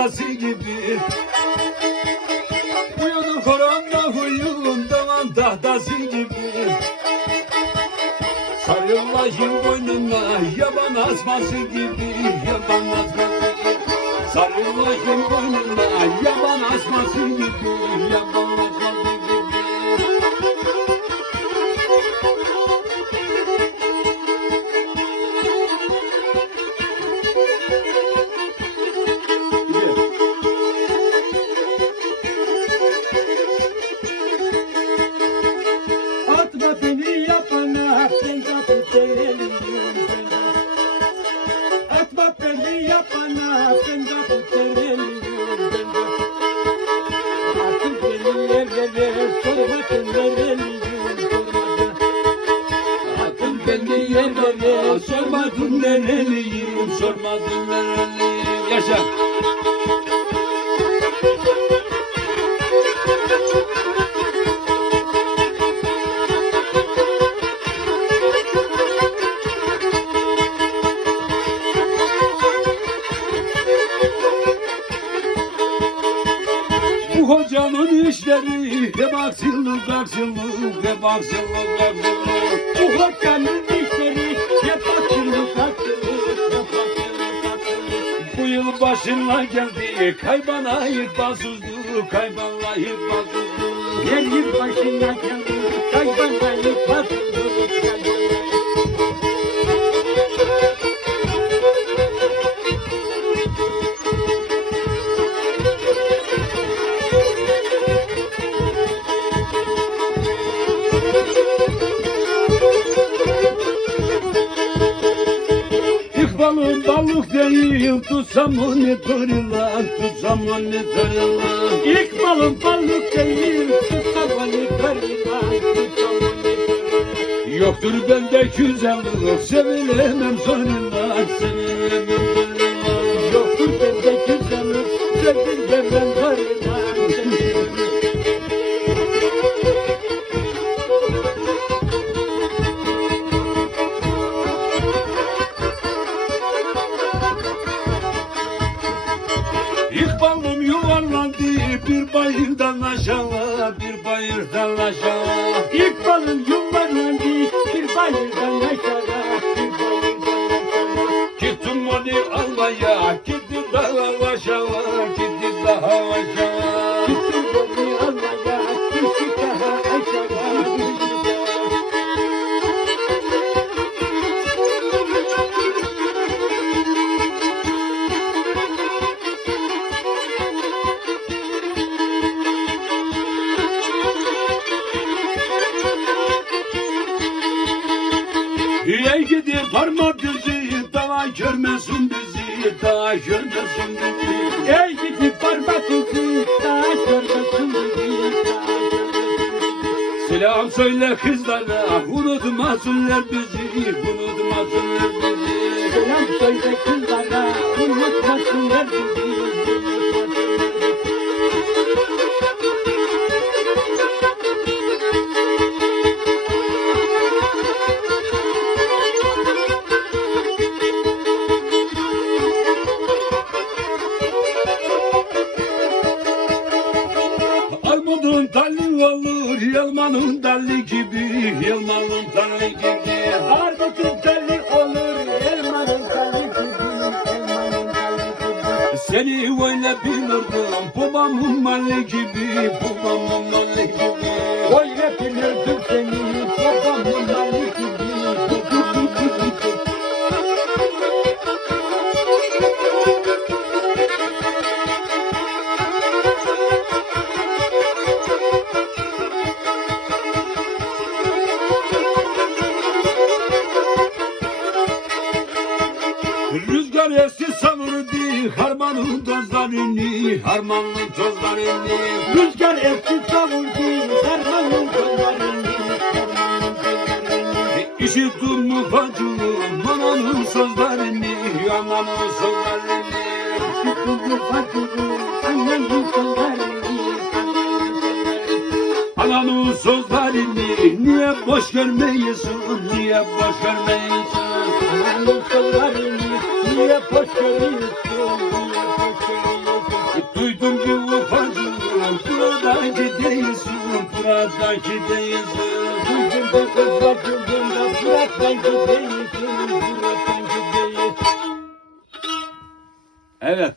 kuşası gibi. Huyunu koranda huyundan an tahtası gibi. Sarılayım boynuna yaban asması gibi Yaban asması gibi. Sarılayım boynuna yaban asması gibi Yaban asması gibi. Beni yapana ben kapı değilim Artık beni yerlere sormadın nereliyim sormadın Atın beni yerlere sormadın nereliyim Sormadın nereliyim Yaşa işleri hep aksılık aksılık hep aksılık aksılık Bu hocanın işleri hep akıllı kakıllı Bu yıl başına geldi kaybana ihbasızlığı kaybana ihbasızlığı Her yıl başına geldi kaybanlayıp basıldı İkbalım balık değil tutsam onu tırılan tutsam onu tırılan İlk balım balık değil tutsam onu karılan tutsam onu karılan Yoktur bende güzellik sevilemem sonunda sevilemem bayırdan aşağı bir bayırdan aşağı İlk balım yuvarlandı bir bayırdan aşağı bir bayırdan aşağı Gittim onu almaya gitti Parmak yüzü daha görmesin bizi. Daha görmesin bizi. Ey gidi parmak izi daha görmesin bizi. Selam söyle kızlara. Unutmasınlar bizi. Unutmasınlar bizi. Selam söyle kızlara. Unutmasınlar bizi olur yılmanın dalli gibi yılmanın dalli gibi Rüzgar esti savurdu harmanın tozlarını harmanın tozlarını. Rüzgar eski savurdu sarmanın kollarını İşittin mu bacım ananın sözlerini ananın sözlerini. Bacımı annemin kollarını annemin kollarını Ananın sözlerini niye boş görmeyisin niye boş kollarını niye görüyorsun niye görüyorsun Duydum ki ufacığım burada değilsin burada buradan gideyisin. Bugün de kız bakıldığında buradan gideyisin, buradan gideyisin. Evet